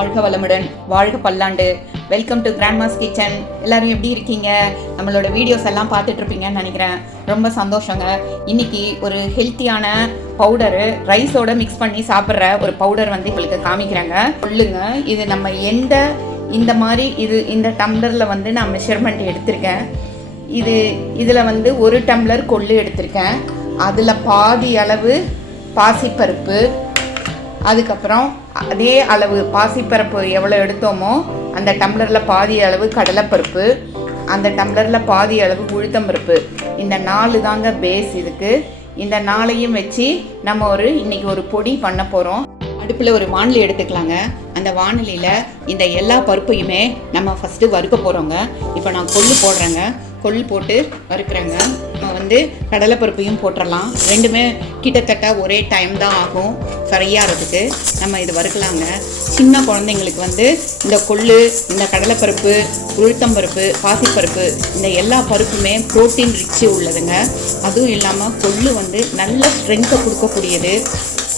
வாழ்க வளமுடன், வாழ்க பல்லாண்டு. Welcome to Grandma's kitchen. எல்லாரும் எப்படி இருக்கீங்க? நம்மளோட வீடியோஸ் எல்லாம் பார்த்துட்டு இருப்பீங்கன்னு நினைக்கிறேன். ரொம்ப சந்தோஷங்க. இன்னைக்கு ஒரு ஹெல்த்தியான பவுடரு ரைஸோட மிக்ஸ் பண்ணி சாப்பிட்ற ஒரு பவுடர் வந்து உங்களுக்கு காமிக்கிறாங்க. சொல்லுங்க, இது நம்ம இந்த மாதிரி இந்த டம்ளரில் வந்து நான் மெஷர்மெண்ட் எடுத்திருக்கேன். இதில் வந்து 1 டம்ளர் கொள்ளு எடுத்திருக்கேன். அதில் பாதி அளவு பாசிப்பருப்பு, அதுக்கப்புறம் அதே அளவு பாசிப்பருப்பு எவ்வளோ எடுத்தோமோ அந்த டம்ளரில் பாதி அளவு கடலைப்பருப்பு, அந்த டம்ளரில் பாதி அளவு உளுத்தம்பருப்பு. இந்த 4 தாங்க பேஸ் இதுக்கு. இந்த 4ஐயும் வச்சு நம்ம இன்றைக்கி ஒரு பொடி பண்ண போகிறோம். அடுப்பில் ஒரு வாணலி எடுத்துக்கலாங்க. அந்த வாணலியில் இந்த எல்லா பருப்பையுமே நம்ம ஃபஸ்ட்டு வறுக்க போகிறோங்க. இப்போ நான் கொள்ளு போடுறேங்க. கொள்ளு போட்டு வறுக்கிறேங்க. நம்ம கடலைப்பருப்பையும் போட்டுடலாம். ரெண்டுமே கிட்டத்தட்ட ஒரே டைம் தான் ஆகும் ஃப்ரையாகிறதுக்கு. நம்ம இது வறுக்கலாங்க. சின்ன குழந்தைங்களுக்கு இந்த கொள்ளு, இந்த கடலைப்பருப்பு, உளுத்தம்பருப்பு, பாசிப்பருப்பு, இந்த எல்லா பருப்புமே ப்ரோட்டீன் ரிச்சு உள்ளதுங்க. அதுவும் இல்லாமல் கொள்ளு நல்ல ஸ்ட்ரென்த்தை கொடுக்கக்கூடியது.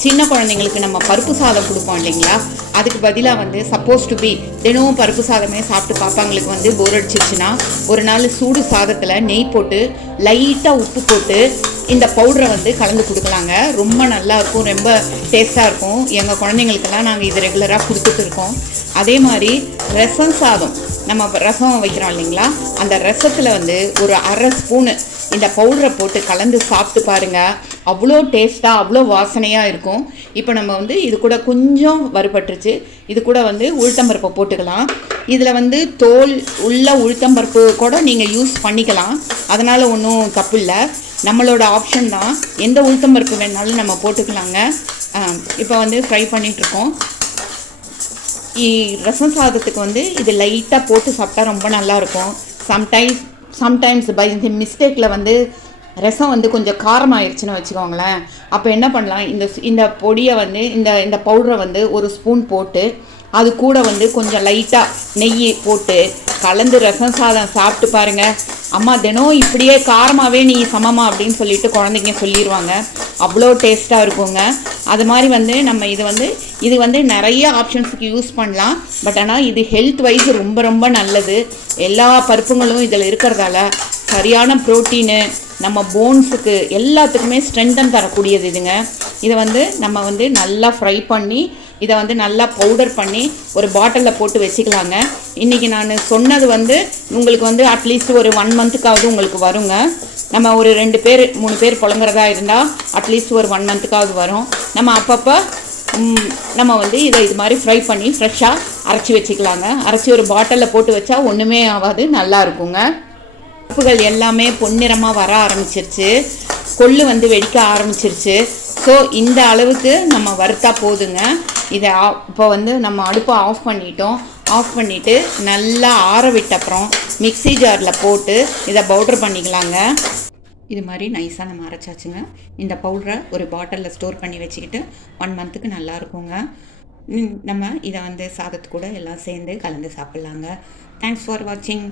சின்ன குழந்தைங்களுக்கு நம்ம பருப்பு சாதம் கொடுப்போம் இல்லைங்களா, அதுக்கு பதிலாக சப்போஸ் டு பி தினமும் பருப்பு சாதமே சாப்பிட்டு பாப்பாங்களுக்கு போர் அடிச்சிருச்சுன்னா ஒரு நாள் சூடு சாதத்தில் நெய் போட்டு லைட்டாக உப்பு போட்டு இந்த பவுடரை கலந்து கொடுக்கலாங்க. ரொம்ப நல்லாயிருக்கும், ரொம்ப டேஸ்ட்டாக இருக்கும். எங்கள் குழந்தைங்களுக்கெல்லாம் நாங்கள் இது ரெகுலராக கொடுத்துட்டு இருக்கோம். அதே மாதிரி ரசம் சாதம், நம்ம ரசம் வைக்கிறோம் இல்லைங்களா, அந்த ரசத்தில் ஒரு 1/2 ஸ்பூனு இந்த பவுடரை போட்டு கலந்து சாப்பிட்டு பாருங்கள். அவ்வளோ டேஸ்ட்டாக, அவ்வளோ வாசனையாக இருக்கும். இப்போ நம்ம இது கூட கொஞ்சம் வறுபட்டுருச்சு. இது கூட உளுத்தம்பருப்பை போட்டுக்கலாம். இதில் தோல் உள்ள உளுத்தம்பருப்பு கூட நீங்கள் யூஸ் பண்ணிக்கலாம். அதனால் ஒன்றும் தப்பு இல்லை, நம்மளோட ஆப்ஷன் தான். எந்த உளுத்தம்பருப்பு வேணாலும் நம்ம போட்டுக்கலாங்க. இப்போ ஃப்ரை பண்ணிகிட்ருக்கோம். ரசம் சாதத்துக்கு இது லைட்டாக போட்டு சாப்பிட்டா ரொம்ப நல்லாயிருக்கும். சம்டைம்ஸ் பை இந்த மிஸ்டேக்கில் ரசம் கொஞ்சம் காரமாகிடுச்சுன்னு வச்சுக்கோங்களேன். அப்போ என்ன பண்ணலாம், இந்த பொடியை இந்த பவுடரை 1 ஸ்பூன் போட்டு அது கூட கொஞ்சம் லைட்டாக நெய் போட்டு கலந்து ரசம் சாதம் சாப்பிட்டு பாருங்கள். அம்மா தினம் இப்படியே காரமாகவே நீ சமமா அப்படின்னு சொல்லிட்டு குழந்தைங்க சொல்லிடுவாங்க. அவ்வளோ டேஸ்ட்டாக இருக்குங்க. அது மாதிரி நம்ம இது நிறைய ஆப்ஷன்ஸுக்கு யூஸ் பண்ணலாம். பட் ஆனால் இது ஹெல்த் வைஸ் ரொம்ப ரொம்ப நல்லது. எல்லா பருப்புங்களும் இதில் இருக்கிறதால சரியான ப்ரோட்டீனு, நம்ம போன்ஸுக்கு எல்லாத்துக்குமே ஸ்ட்ரென்தன் தரக்கூடியது இதுங்க. இதை நம்ம நல்லா ஃப்ரை பண்ணி இதை நல்லா பவுடர் பண்ணி ஒரு பாட்டிலில் போட்டு வச்சுக்கலாங்க. இன்றைக்கி நான் சொன்னது உங்களுக்கு அட்லீஸ்ட் ஒரு 1 மந்த்துக்காவது உங்களுக்கு வருங்க. நம்ம ஒரு 2 பேர் 3 பேர் புழங்குறதா இருந்தால் அட்லீஸ்ட் ஒரு 1 மந்த்துக்காவது வரும். நம்ம அப்பப்போ நம்ம இதை இது மாதிரி ஃப்ரை பண்ணி ஃப்ரெஷ்ஷாக அரைச்சி வச்சுக்கலாங்க. அரைச்சி ஒரு பாட்டிலில் போட்டு வச்சா ஒன்றுமே ஆகாது, நல்லா இருக்குங்க. பருப்புகள் எல்லாமே பொன்னிறமாக வர ஆரம்பிச்சிருச்சு, கொள்ளு வெடிக்க ஆரம்பிச்சிருச்சு. ஸோ இந்த அளவுக்கு நம்ம வறுத்தா போதுங்க. இதை இப்போ நம்ம அடுப்பை ஆஃப் பண்ணிட்டோம். ஆஃப் பண்ணிவிட்டு நல்லா ஆற விட்ட அப்புறம் மிக்ஸி ஜாரில் போட்டு இதை பவுடர் பண்ணிக்கலாங்க. இது மாதிரி நைஸாக நம்ம அரைச்சாச்சுங்க. இந்த பவுடரை ஒரு பாட்டிலில் ஸ்டோர் பண்ணி வச்சுக்கிட்டு 1 மந்த்துக்கு நல்லா இருக்குங்க. நம்ம இதை சாதத்து கூட எல்லாம் சேர்ந்து கலந்து சாப்பிட்லாங்க. தேங்க்ஸ் ஃபார் வாட்சிங்.